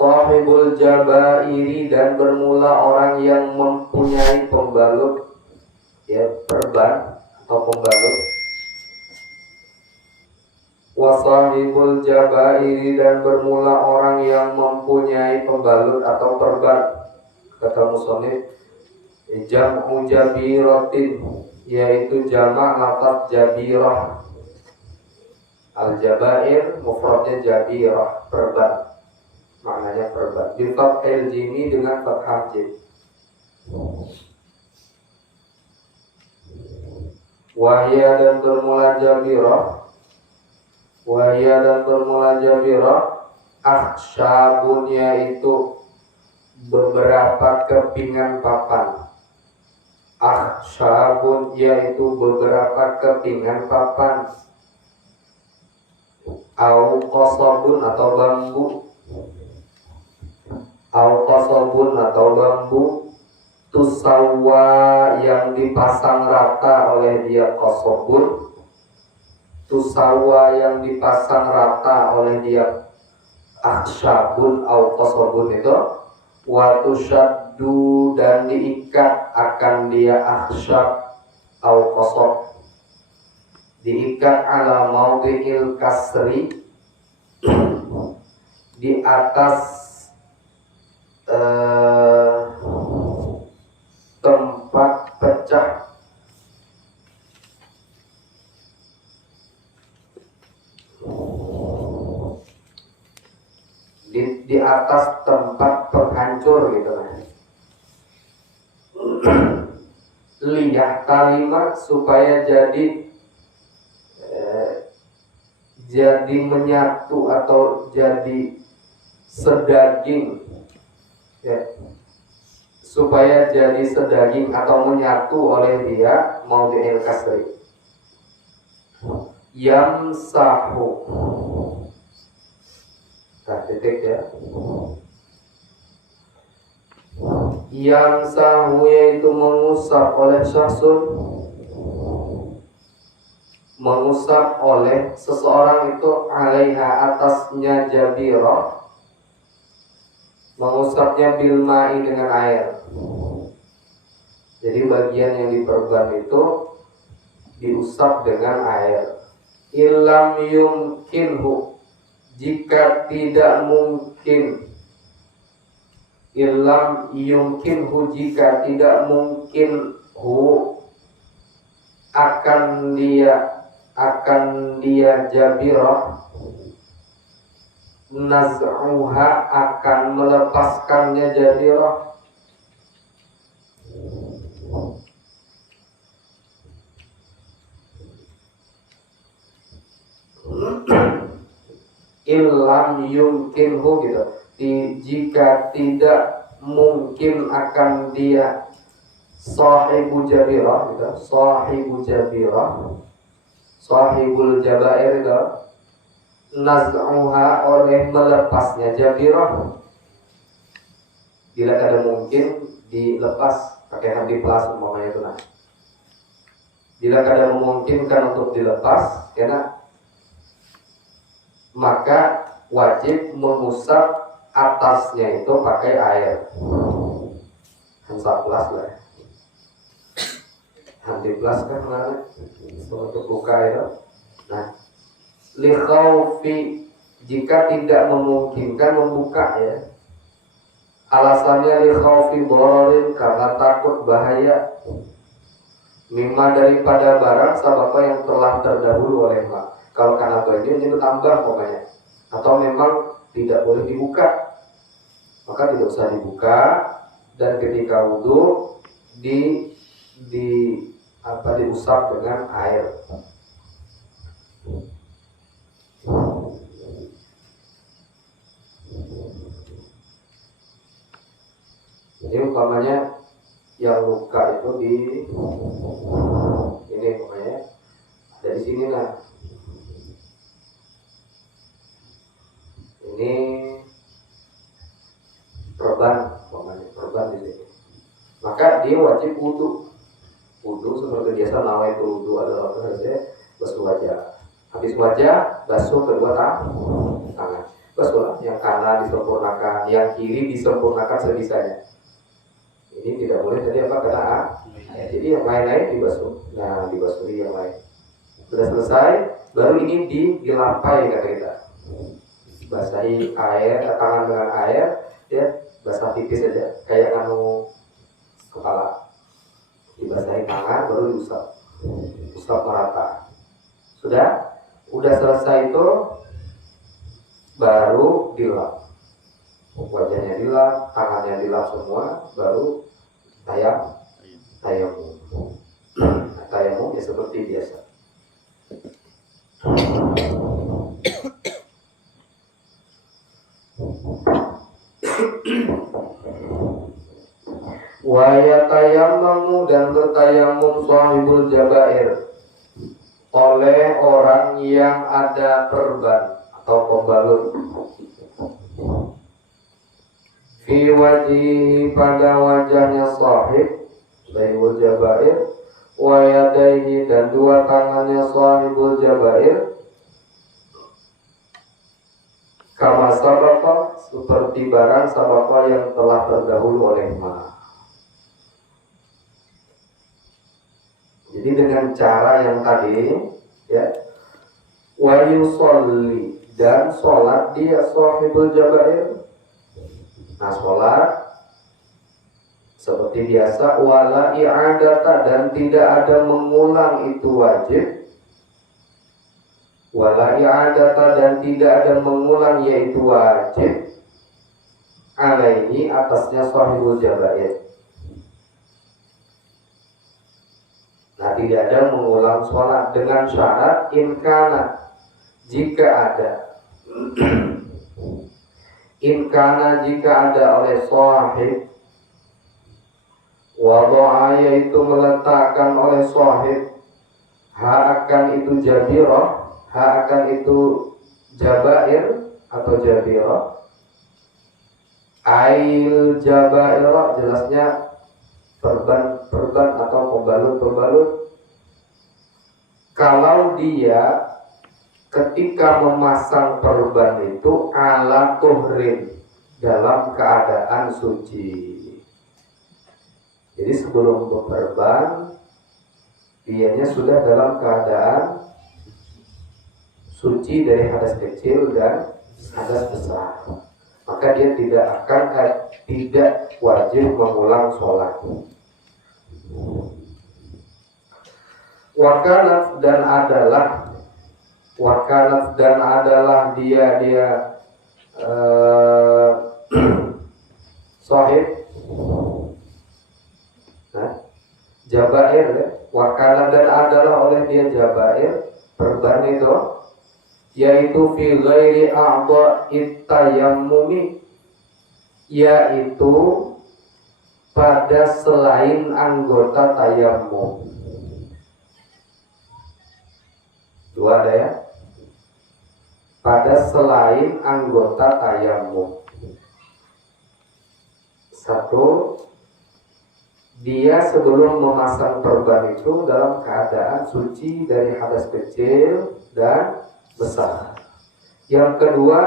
Wasahibul jabairi, dan bermula orang yang mempunyai pembalut, ya, perban atau pembalut. Wasahibul jabairi, dan bermula orang yang mempunyai pembalut atau perban. Kata musonif, jam'u jabiratin, yaitu jamak lafaz jabirah. Al-jabair mufradnya jabirah, perban. Maknanya perban. Bi fathil jimi, dengan fathah jim. Wahya, dan bermula jabirah. Wahya, dan bermula jabirah. Akhsyabun, yaitu beberapa kepingan papan. Akhsyabun, yaitu beberapa kepingan papan. Au qasabun, atau bambu. Au qasabun, atau bambu. Tusawwa, yang dipasang rata oleh dia. Qasabun, tusawwa, yang dipasang rata oleh dia. Akhsyabun au qasabun itu. Wa tushaddu, dan diikat akan dia akhsyab au qasab. Diikat ala mawdi'il kasri, di atas tempat pecah. Di atas tempat penghancur gitu kan. Liyah kalimat, supaya jadi menyatu atau jadi sedaging, ya, supaya jadi sedaging atau menyatu oleh dia mawdi'il kasri. Yamsahu, titik ya. Yamsahu, yaitu mengusap oleh syahsun, mengusap oleh seseorang itu, alaiha, atasnya jabirah, mengusapnya bilma'i, dengan air. Jadi bagian yang diperban itu diusap dengan air. Illam yumkinhu, jika tidak mungkin. Illam yumkinhu, jika tidak mungkin. Akan dia jabirah. Naz'uha, akan melepaskannya jabirah. Illam yumkinhu gitu. Jika tidak mungkin akan dia sahibu jabirah gitu. Sahibu jabirah, sahibul jabair gitu. Naz'uha, oleh melepasnya jabirah. Bila ada mungkin dilepas, pakai hadi plus umpamanya itu nah. Bila ada memungkinkan untuk dilepas, karena maka wajib mengusap atasnya itu pakai air. Hansa plus lah. Hadi plus kan mana? Untuk buka itu. Nah, li khaufi, jika tidak memungkinkan membuka ya. Alasannya li khaufi dhararin, karena takut bahaya. Mimma, daripada barang sabapa yang telah terdahulu oleh ma. Kalau karena banjir ini bertambah pokoknya. Atau memang tidak boleh dibuka, maka tidak usah dibuka. Dan ketika wudu diusap dengan air. Jadi umpamanya yang luka itu ini umpamanya ada di sini nah. Ini perban, umpamanya perban di sini. Maka dia wajib wudu. Wudu seperti biasa, nawaitul wudu adalah apa saja, basuh wajah. Habis wajah, basuh kedua tangan. basuh, yang kanan disempurnakan, yang kiri disempurnakan sebisanya. Ini tidak boleh tadi apa kena A. Jadi yang lain-lain dibasuh. Nah, dibasuh yang lain. Sudah selesai, baru ini dilapai kata kita. Basahi air, tangan dengan air, ya basah tipis saja, kayak anu kepala. Dibasahi tangan, baru diusap, usap merata. Udah selesai itu, baru dilap. Wajahnya dilap, tangannya dilap semua, baru tayamum. Tayamum ya seperti biasa. Wa yatayammamu, dan bertayamum sahibul jabair, oleh orang yang ada perban atau pembalut, fi wajhi, pada wajahnya sahibul jabair, wa yadaihi, dan dua tangannya sahibul jabair, kama sabaqa, seperti barang sabaqa yang telah terdahulu oleh ma. Jadi dengan cara yang tadi, ya, wa yusolli, dan sholat dia sahibul jabair. Nah, sholat seperti biasa, wala i'adata, dan tidak ada mengulang, itu wajib. Wala i'adata, dan tidak ada mengulang, yaitu wajib. Alaihi, atasnya sahibul jabair. Nah, tidak ada mengulang sholat, dengan syarat inkana, jika ada. Inkana, jika ada oleh sahib, wado'a, yaitu meletakkan oleh sahib, akan itu jabirah, akan itu jabair atau jabirah. Ail jabairah, jelasnya perban atau pembalut. Kalau dia ketika memasang perban itu ala tuhrin, dalam keadaan suci. Jadi sebelum berperban, dianya sudah dalam keadaan suci dari hadas kecil dan hadas besar. Maka dia tidak wajib mengulang sholat. Wakanat, dan adalah dia sahib, jabair, ya. Wakanat, dan adalah oleh dia jabair, perban itu, yaitu fi ghairi a'dha'it tayammumi, yaitu pada selain anggota tayammum. Dua ada, ya. Pada selain anggota tayammum. Satu, dia sebelum memasang perban itu dalam keadaan suci dari hadas kecil dan besar. Yang kedua,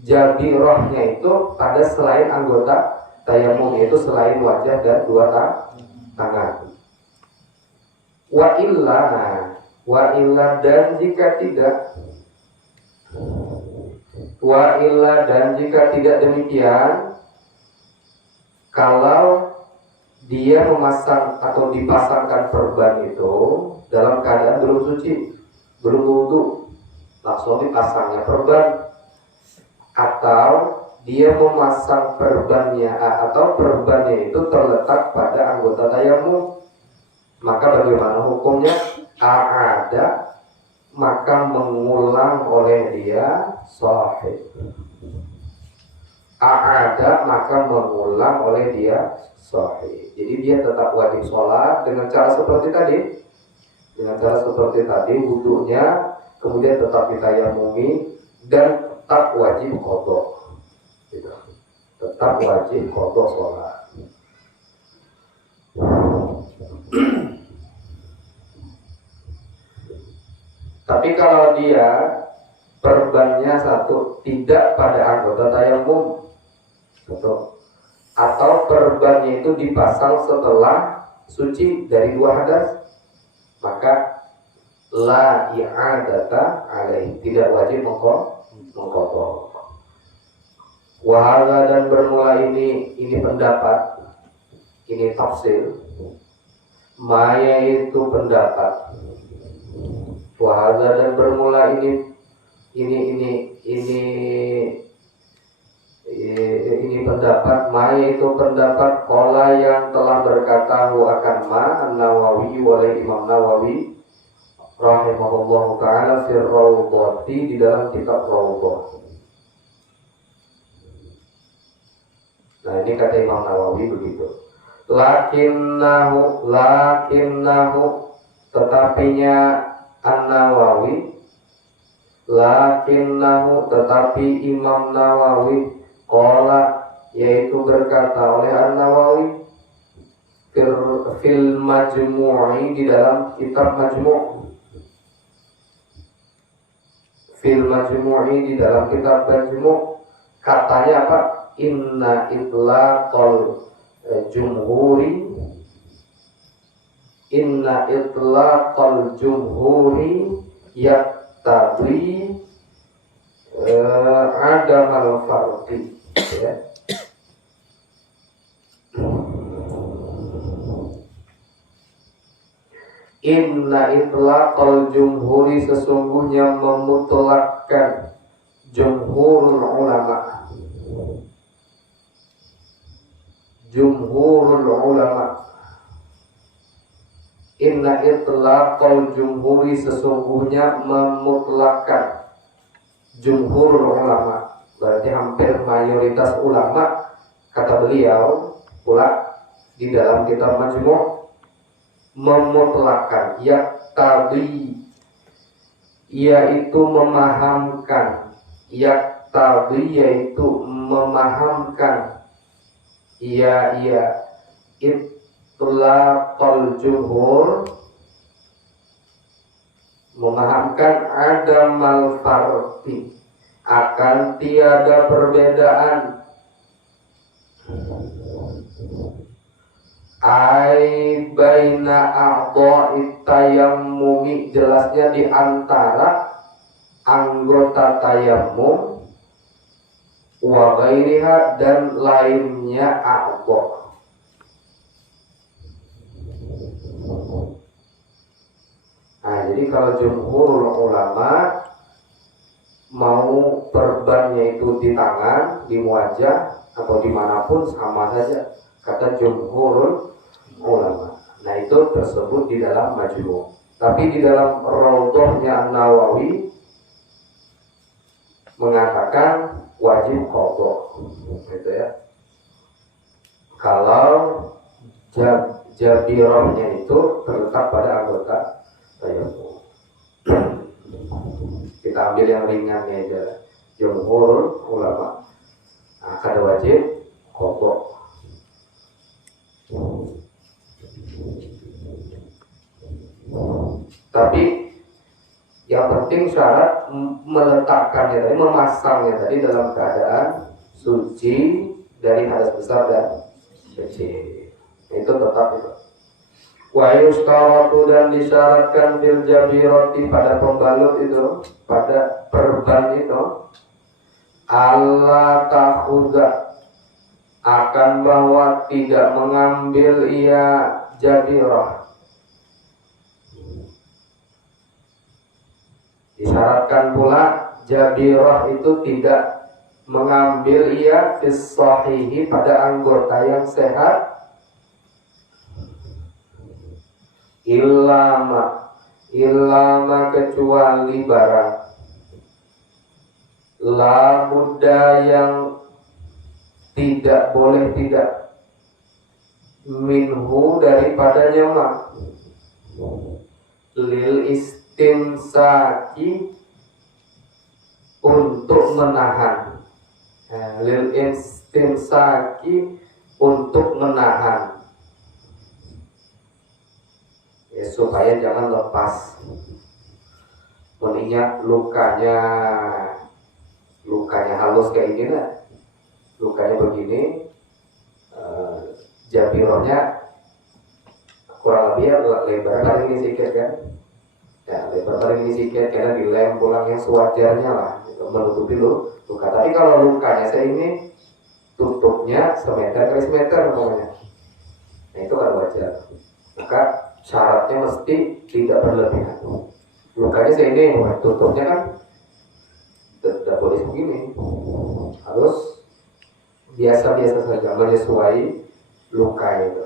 jabirahnya itu pada selain anggota tayammum, yaitu selain wajah dan dua tangan. Wa illa, dan jika tidak, demikian, kalau dia memasang atau dipasangkan perban itu dalam keadaan belum suci, belum wudu, langsung dipasangnya perban, atau dia memasang perbannya, atau perbannya itu terletak pada anggota tayammum, maka bagaimana hukumnya? Ada, maka mengulang oleh dia sahib. Ada, maka mengulang oleh dia sahih. Jadi dia tetap wajib sholat dengan cara seperti tadi. Wudunya, kemudian tetap ditayamumi, dan tetap wajib qadha. Gitu. Tetap wajib qadha sholat. Tapi kalau dia perbannya satu, tidak pada anggota tayamum satu, atau perbannya itu dipasang setelah suci dari dua hadas, maka la i'adata alaih, tidak wajib mengqadha. Wahada, dan bermula ini pendapat, ini tafsir, maya itu pendapat. Wahada, dan bermula ini pendapat, maya itu pendapat qala yang telah berkata akan ma An-Nawawi oleh Imam Nawawi rahimahullahu ta'ala fir Raudhati, di dalam kitab Raudhah. Nah, ini kata Imam Nawawi begitu. Lakinnahu, tetapinya An-Nawawi, tetapi Imam Nawawi qala, yaitu berkata oleh An-Nawawi fil Majmu'i, di dalam kitab Majmu', fil Majmu'i, di dalam kitab Majmu', katanya apa? Inna itlaqal jumhuri yaktabi adamal farqi, ya. Inna itlaqal jumhuri, sesungguhnya memutlakkan jumhurul ulama, Inna itlaqal jumhuri, sesungguhnya memutlakkan jumhurul ulama, berarti hampir mayoritas ulama, kata beliau pula di dalam kitab Majmu', memutlakkan yaktabi, yaitu memahamkan, itlaqal jumhur, memahamkan adamal farqi, akan tiada perbedaan, ai baina a'dha'it tayammumi, jelasnya di antara anggota tayammum, wa ghairiha, dan lainnya a'dha'. Nah, jadi kalau jumhurul ulama mau perbannya itu di tangan, di wajah, atau dimanapun sama saja, kata jumhurul ulama. Nah, itu tersebut di dalam Majmu'. Tapi di dalam Raudhahnya An-Nawawi mengatakan wajib qadha, gitu ya. Kalau jabirahnya itu terletak pada anggota tayammum. Kita ambil yang ringannya aja, jumhur ulama akan wajib qadha. Tapi yang penting syarat meletakkannya tadi, memasangnya tadi dalam keadaan suci dari hadas besar dan kecil, itu tetap itu. Wa yustaratu, dan disyaratkan fil jabirati, pada pembalut itu, pada perban itu, alla takhudha, akan bahwa tidak mengambil ia jabirah. Disyaratkan pula jabirah itu tidak mengambil ia fis sahihi, pada anggota yang sehat, Illama kecuali barang la budda, yang tidak boleh tidak, minhu, daripadanya mah, lil istimsaki, untuk menahan, lil istimsaki, untuk menahan, ya, supaya jangan lepas. Meninya lukanya halus kayak gini lah, lukanya begini, jabirohnya kurang lebih ya lebar paling ini sedikit kan, ya lebar paling ini sedikit karena dilem pulang yang sewajarnya lah, gitu, menutupi luka. Tapi kalau lukanya saya ini tutupnya semeter kali semeter pokoknya, nah itu kan wajar. Maka syaratnya mesti tidak berlebihan. Lukanya saya ini tutupnya kan tidak boleh begini, harus biasa-biasa saja menyesuai luka itu.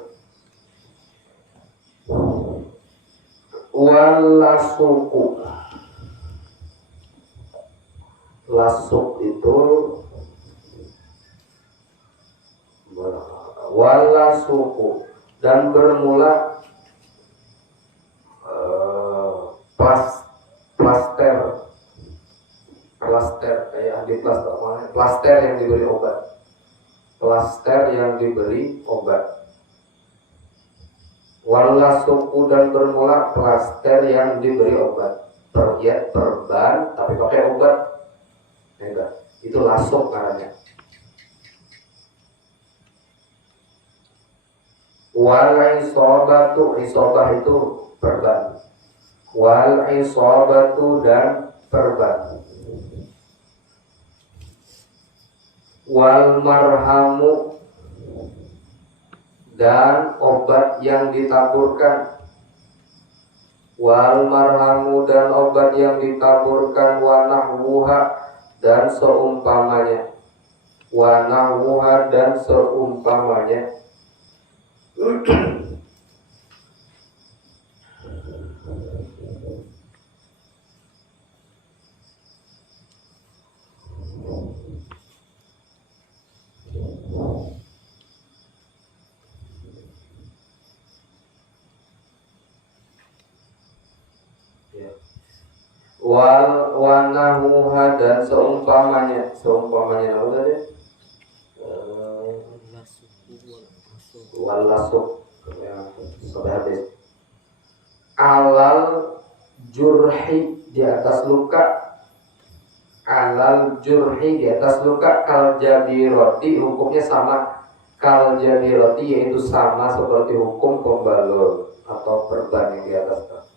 Walasuku, lasuk itu walasuku dan bermula plaster kayak di plaster yang diberi obat, plaster yang diberi obat. Walasuku dan bermula plaster yang diberi obat, perban tapi pakai obat, enggak, itu lasuk namanya. Wal isobatu, isobah itu perban. Wal isobatu dan perban. Wal marhamu dan obat yang ditaburkan. Wal marhamu dan obat yang ditaburkan. Wa nahwuha dan seumpamanya. Wa nahwuha dan seumpamanya. Wal wanahuha dan seumpamanya apa tadi? Wal lasuk ya, sampai habis. Alal jurhi di atas luka. Alal jurhi di atas luka. Kal jabiroti hukumnya sama. Kal jabiroti yaitu sama seperti hukum pembalur atau perban yang di atas.